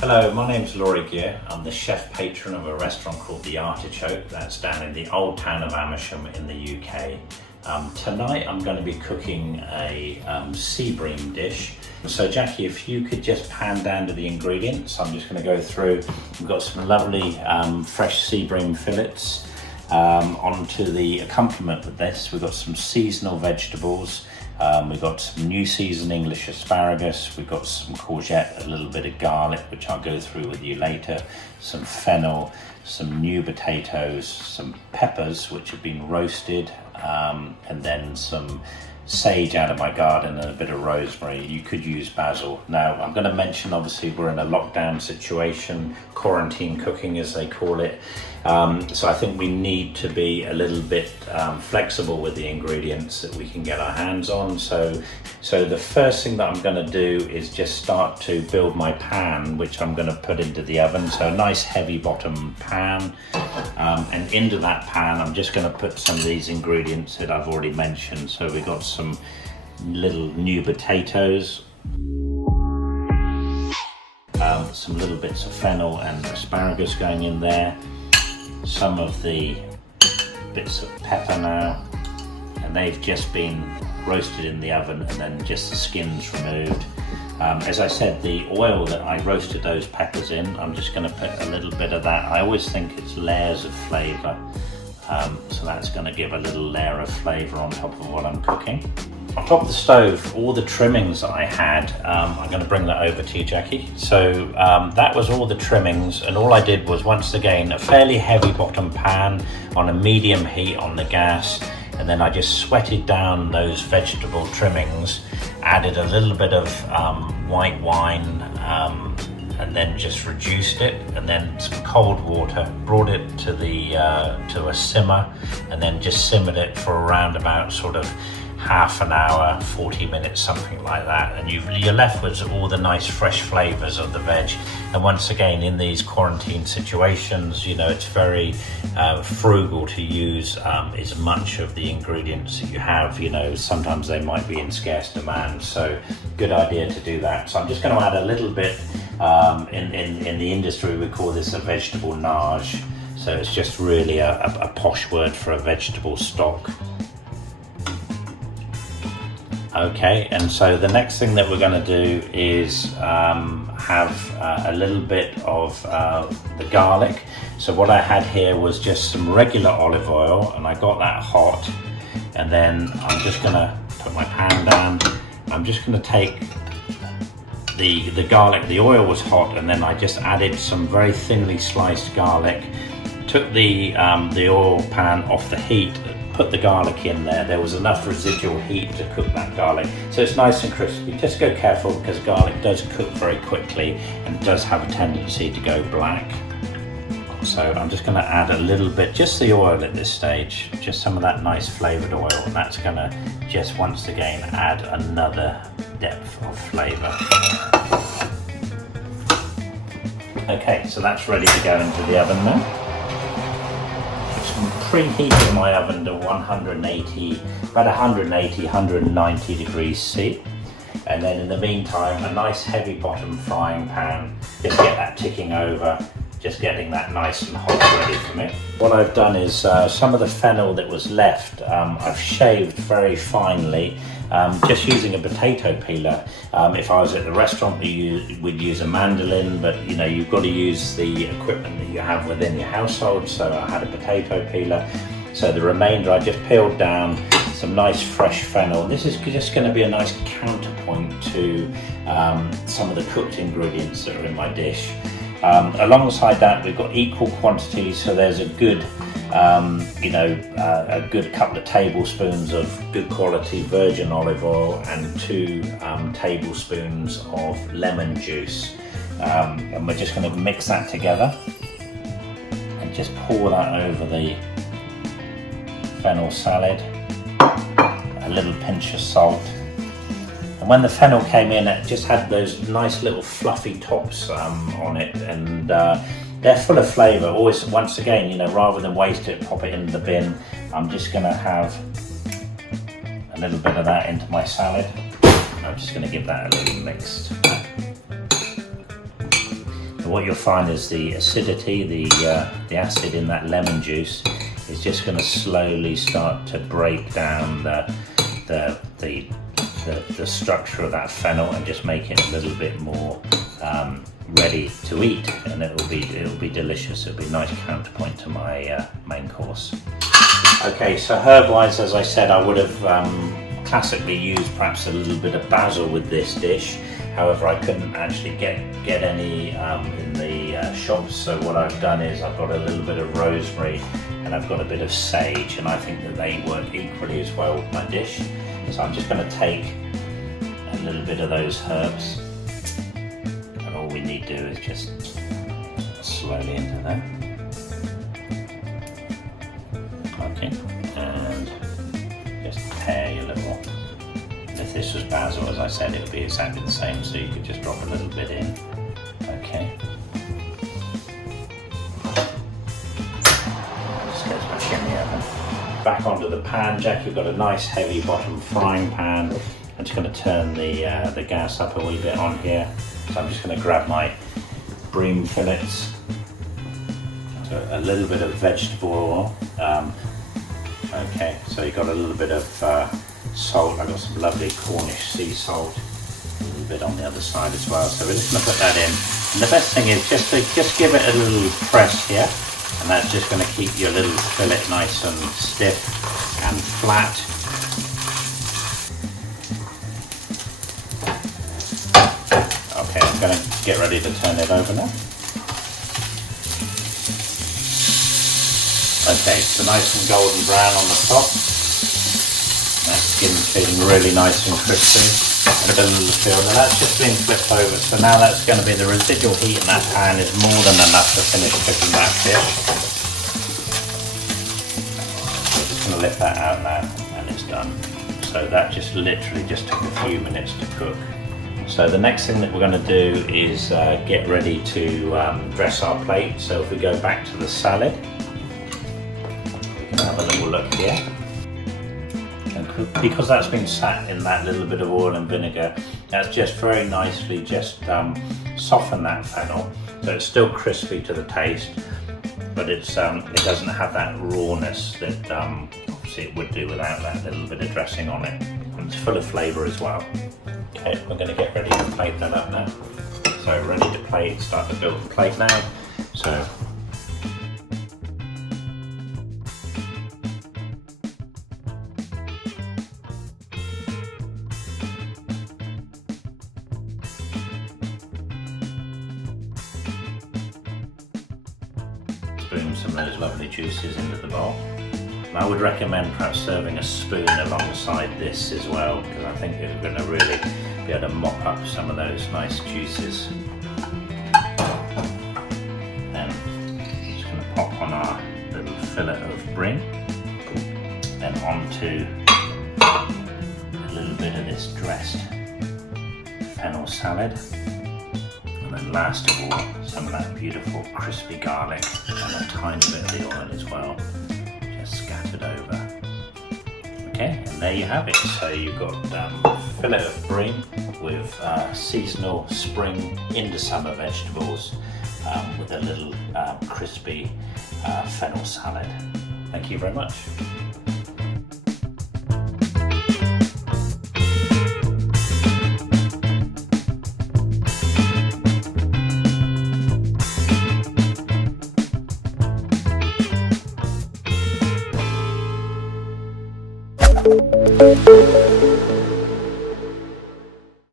Hello, my name's Laurie Gear. I'm the chef patron of a restaurant called The Artichoke that's down in the old town of Amersham in the UK. Tonight I'm going to be cooking a Seabream dish. So Jackie, if you could just pan down to the ingredients, I'm just going to go through. We've got some lovely fresh Seabream fillets. Onto the accompaniment with this, we've got some seasonal vegetables. We've got some new season English asparagus, we've got some courgette, a little bit of garlic, which I'll go through with you later, some fennel, some new potatoes, some peppers which have been roasted, and then some sage out of my garden and a bit of rosemary. You could use basil. Now I'm going to mention, obviously we're in a lockdown situation, quarantine cooking as they call it, so I think we need to be a little bit flexible with the ingredients that we can get our hands on. So the first thing that I'm going to do is just start to build my pan, which I'm going to put into the oven. So a nice heavy bottom pan, and into that pan I'm just going to put some of these ingredients that I've already mentioned. So we've got some little new potatoes, some little bits of fennel and asparagus going in there, some of the bits of pepper now, and they've just been roasted in the oven and then just the skins removed. As I said, the oil that I roasted those peppers in, I'm just going to put a little bit of that. I always think it's layers of flavour, so that's going to give a little layer of flavour on top of what I'm cooking. On top of the stove, all the trimmings that I had, I'm going to bring that over to you, Jackie. So that was all the trimmings, and all I did was, once again, a fairly heavy bottom pan on a medium heat on the gas, and then I just sweated down those vegetable trimmings, added a little bit of white wine, and then just reduced it, and then some cold water, brought it to a simmer, and then just simmered it for around about sort of half an hour, 40 minutes, something like that, and you're left with all the nice fresh flavors of the veg. And once again, in these quarantine situations, you know, it's very frugal to use as much of the ingredients that you have. You know, sometimes they might be in scarce demand, so good idea to do that. So I'm just going to add a little bit, in the industry we call this a vegetable nage, so it's just really a posh word for a vegetable stock. Okay, and so the next thing that we're going to do is have a little bit of the garlic. So what I had here was just some regular olive oil, and I got that hot, and then I'm just going to put my pan down. I'm just going to take the garlic. The oil was hot, and then I just added some very thinly sliced garlic, took the oil pan off the heat, put the garlic in there. There was enough residual heat to cook that garlic, so it's nice and crispy. Just go careful, because garlic does cook very quickly and does have a tendency to go black. So I'm just going to add a little bit, just the oil at this stage, just some of that nice flavoured oil, and that's going to just once again add another depth of flavour. Okay, so that's ready to go into the oven now. Preheating my oven to 190 degrees C, and then in the meantime a nice heavy bottom frying pan, just get that ticking over, just getting that nice and hot ready for me. What I've done is some of the fennel that was left, I've shaved very finely, just using a potato peeler. If I was at the restaurant, we'd use a mandolin, but you know, you've got to use the equipment that you have within your household. So I had a potato peeler. So the remainder I just peeled down some nice fresh fennel. This is just going to be a nice counterpoint to some of the cooked ingredients that are in my dish. Alongside that, we've got equal quantities, so there's a good a good couple of tablespoons of good quality virgin olive oil and 2 tablespoons of lemon juice, and we're just going to mix that together and just pour that over the fennel salad. A little pinch of salt, and when the fennel came in, it just had those nice little fluffy tops on it, and they're full of flavour. Always, once again, you know, rather than waste it, pop it in the bin. I'm just going to have a little bit of that into my salad. I'm just going to give that a little mix. And what you'll find is the acidity, the acid in that lemon juice is just going to slowly start to break down the structure of that fennel and just make it a little bit more ready to eat, and it'll be delicious. It'll be a nice counterpoint to my main course. Okay, so herb wise, as I said, I would have classically used perhaps a little bit of basil with this dish. However, I couldn't actually get any in the shops, so what I've done is I've got a little bit of rosemary and I've got a bit of sage, and I think that they work equally as well with my dish. So I'm just going to take a little bit of those herbs, and all we need to do is just slowly into them. Okay, and just tear your little. If this was basil, as I said, it would be exactly the same, so you could just drop a little bit in. Okay. Just goes back in the oven. Back onto the pan, Jack. You've got a nice heavy bottom frying pan. I'm just going to turn the gas up a wee bit on here. So I'm just going to grab my bream fillets. So a little bit of vegetable oil. Okay, so you've got a little bit of salt. I've got some lovely Cornish sea salt, a little bit on the other side as well. So we're just going to put that in. And the best thing is just give it a little press here, and that's just going to keep your little fillet nice and stiff and flat. Okay, I'm going to get ready to turn it over now. Okay, so nice and golden brown on the top. That skin's feeling really nice and crispy. And a bit of the feel. And that's just been flipped over. So now that's going to be the residual heat in that pan is more than enough to finish cooking that fish. So I'm just going to lift that out now, and it's done. So that just literally just took a few minutes to cook. So the next thing that we're going to do is get ready to dress our plate. So if we go back to the salad, we can have a little look here. And because that's been sat in that little bit of oil and vinegar, that's just very nicely just softened that fennel. So it's still crispy to the taste, but it doesn't have that rawness that obviously it would do without that little bit of dressing on it. And it's full of flavour as well. Okay, we're going to get ready to plate that up now. So ready to plate, start to build the plate now. So spoon some of those lovely juices into the bowl. I would recommend perhaps serving a spoon alongside this as well, because I think it's going to really be able to mop up some of those nice juices. Then I'm just going to pop on our little fillet of bream, then onto a little bit of this dressed fennel salad, and then last of all some of that beautiful crispy garlic and a tiny bit of the oil as well. Scattered over. Okay, and there you have it. So you've got fillet of bream with seasonal spring into summer vegetables with a little crispy fennel salad. Thank you very much. Thank you.